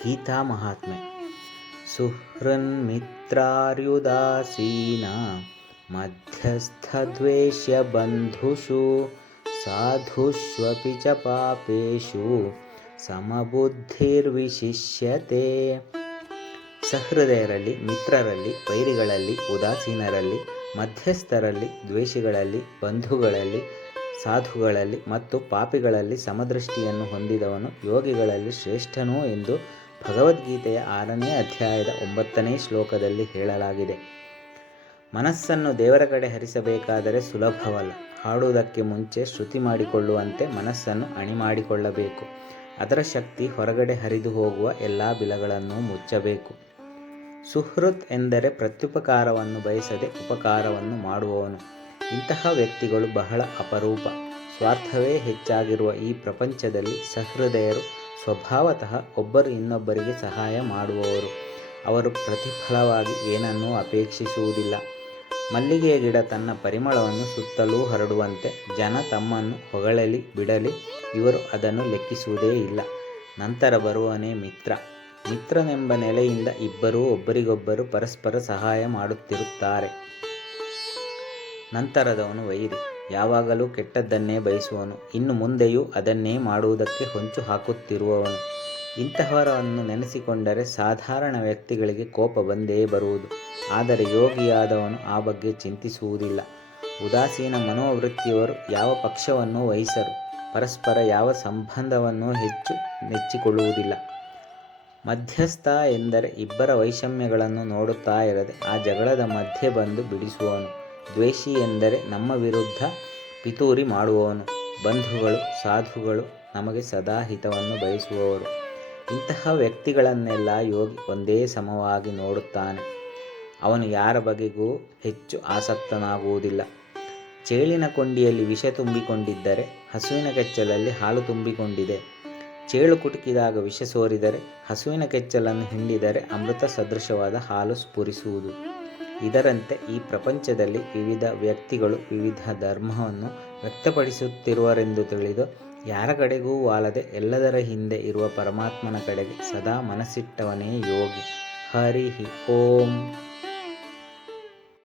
ಗೀತಾ ಮಹಾತ್ಮೆ. ಸುಹೃನ್ಮಿತ್ರಾರ್ಯುದಾಸೀನ ಮಧ್ಯಸ್ಥದ್ವೇಷ್ಯ ಬಂಧುಷು ಸಾಧುಷ್ವಪಿ ಚ ಪಾಪೇಷು ಸಮಬುದ್ಧಿರ್ವಿಶಿಷ್ಯತೆ. ಸಹೃದಯರಲ್ಲಿ, ಮಿತ್ರರಲ್ಲಿ, ವೈರಿಗಳಲ್ಲಿ, ಉದಾಸೀನರಲ್ಲಿ, ಮಧ್ಯಸ್ಥರಲ್ಲಿ, ದ್ವೇಷಿಗಳಲ್ಲಿ, ಬಂಧುಗಳಲ್ಲಿ, ಸಾಧುಗಳಲ್ಲಿ ಮತ್ತು ಪಾಪಿಗಳಲ್ಲಿ ಸಮದೃಷ್ಟಿಯನ್ನು ಹೊಂದಿದವನು ಯೋಗಿಗಳಲ್ಲಿ ಶ್ರೇಷ್ಠನು ಎಂದು ಭಗವದ್ಗೀತೆಯ 6ನೇ ಅಧ್ಯಾಯದ 9ನೇ ಶ್ಲೋಕದಲ್ಲಿ ಹೇಳಲಾಗಿದೆ. ಮನಸ್ಸನ್ನು ದೇವರ ಕಡೆ ಹರಿಸಬೇಕಾದರೆ ಸುಲಭವಲ್ಲ. ಹಾಡುವುದಕ್ಕೆ ಮುಂಚೆ ಶ್ರುತಿ ಮಾಡಿಕೊಳ್ಳುವಂತೆ ಮನಸ್ಸನ್ನು ಅಣಿ ಮಾಡಿಕೊಳ್ಳಬೇಕು. ಅದರ ಶಕ್ತಿ ಹೊರಗಡೆ ಹರಿದು ಹೋಗುವ ಎಲ್ಲ ಬಿಲಗಳನ್ನೂ ಮುಚ್ಚಬೇಕು. ಸುಹೃತ್ ಎಂದರೆ ಪ್ರತ್ಯುಪಕಾರವನ್ನು ಬಯಸದೆ ಉಪಕಾರವನ್ನು ಮಾಡುವವನು. ಇಂತಹ ವ್ಯಕ್ತಿಗಳು ಬಹಳ ಅಪರೂಪ. ಸ್ವಾರ್ಥವೇ ಹೆಚ್ಚಾಗಿರುವ ಈ ಪ್ರಪಂಚದಲ್ಲಿ ಸಹೃದಯರು ಸ್ವಭಾವತಃ ಒಬ್ಬರು ಇನ್ನೊಬ್ಬರಿಗೆ ಸಹಾಯ ಮಾಡುವವರು. ಅವರು ಪ್ರತಿಫಲವಾಗಿ ಏನನ್ನೂ ಅಪೇಕ್ಷಿಸುವುದಿಲ್ಲ. ಮಲ್ಲಿಗೆಯ ಗಿಡ ತನ್ನ ಪರಿಮಳವನ್ನು ಸುತ್ತಲೂ ಹರಡುವಂತೆ ಜನ ತಮ್ಮನ್ನು ಹೊಗಳಲಿ ಬಿಡಲಿ ಇವರು ಅದನ್ನು ಲೆಕ್ಕಿಸುವುದೇ ಇಲ್ಲ. ನಂತರ ಬರುವವನೇ ಮಿತ್ರ. ಮಿತ್ರನೆಂಬ ನೆಲೆಯಿಂದ ಇಬ್ಬರೂ ಒಬ್ಬರಿಗೊಬ್ಬರು ಪರಸ್ಪರ ಸಹಾಯ ಮಾಡುತ್ತಿರುತ್ತಾರೆ. ನಂತರದವನು ವೈರಿ. ಯಾವಾಗಲೂ ಕೆಟ್ಟದ್ದನ್ನೇ ಬಯಸುವನು. ಇನ್ನು ಮುಂದೆಯೂ ಅದನ್ನೇ ಮಾಡುವುದಕ್ಕೆ ಹೊಂಚು ಹಾಕುತ್ತಿರುವವನು. ಇಂತಹವರನ್ನು ನೆನೆಸಿಕೊಂಡರೆ ಸಾಧಾರಣ ವ್ಯಕ್ತಿಗಳಿಗೆ ಕೋಪ ಬಂದೇ ಬರುವುದು. ಆದರೆ ಯೋಗಿಯಾದವನು ಆ ಬಗ್ಗೆ ಚಿಂತಿಸುವುದಿಲ್ಲ. ಉದಾಸೀನ ಮನೋವೃತ್ತಿಯವರು ಯಾವ ಪಕ್ಷವನ್ನೂ ವಹಿಸರು. ಪರಸ್ಪರ ಯಾವ ಸಂಬಂಧವನ್ನೂ ಹೆಚ್ಚು ನೆಚ್ಚಿಕೊಳ್ಳುವುದಿಲ್ಲ. ಮಧ್ಯಸ್ಥ ಎಂದರೆ ಇಬ್ಬರ ವೈಷಮ್ಯಗಳನ್ನು ನೋಡುತ್ತಾ ಇರದೆ ಆ ಜಗಳದ ಮಧ್ಯೆ ಬಂದು ಬಿಡಿಸುವವನು. ದ್ವೇಷಿ ಎಂದರೆ ನಮ್ಮ ವಿರುದ್ಧ ಪಿತೂರಿ ಮಾಡುವವನು. ಬಂಧುಗಳು, ಸಾಧುಗಳು ನಮಗೆ ಸದಾ ಹಿತವನ್ನು ಬಯಸುವವರು. ಇಂತಹ ವ್ಯಕ್ತಿಗಳನ್ನೆಲ್ಲ ಯೋಗಿ ಒಂದೇ ಸಮವಾಗಿ ನೋಡುತ್ತಾನೆ. ಅವನು ಯಾರ ಬಗೆಗೂ ಹೆಚ್ಚು ಆಸಕ್ತನಾಗುವುದಿಲ್ಲ. ಚೇಳಿನ ಕೊಂಡಿಯಲ್ಲಿ ವಿಷ ತುಂಬಿಕೊಂಡಿದ್ದರೆ ಹಸುವಿನ ಕೆಚ್ಚಲಲ್ಲಿ ಹಾಲು ತುಂಬಿಕೊಂಡಿದೆ. ಚೇಳು ಕುಟುಕಿದಾಗ ವಿಷ ಸೋರಿದರೆ ಹಸುವಿನ ಕೆಚ್ಚಲನ್ನು ಹಿಂಡಿದರೆ ಅಮೃತ ಸದೃಶವಾದ ಹಾಲು ಸ್ಫುರಿಸುವುದು. ಇದರಂತೆ ಈ ಪ್ರಪಂಚದಲ್ಲಿ ವಿವಿಧ ವ್ಯಕ್ತಿಗಳು ವಿವಿಧ ಧರ್ಮವನ್ನು ವ್ಯಕ್ತಪಡಿಸುತ್ತಿರುವರೆಂದು ತಿಳಿದು ಯಾರ ಕಡೆಗೂ ವಾಲದೆ ಎಲ್ಲದರ ಹಿಂದೆ ಇರುವ ಪರಮಾತ್ಮನ ಕಡೆಗೆ ಸದಾ ಮನಸ್ಸಿಟ್ಟವನೇ ಯೋಗಿ. ಹರಿ ಓಂ.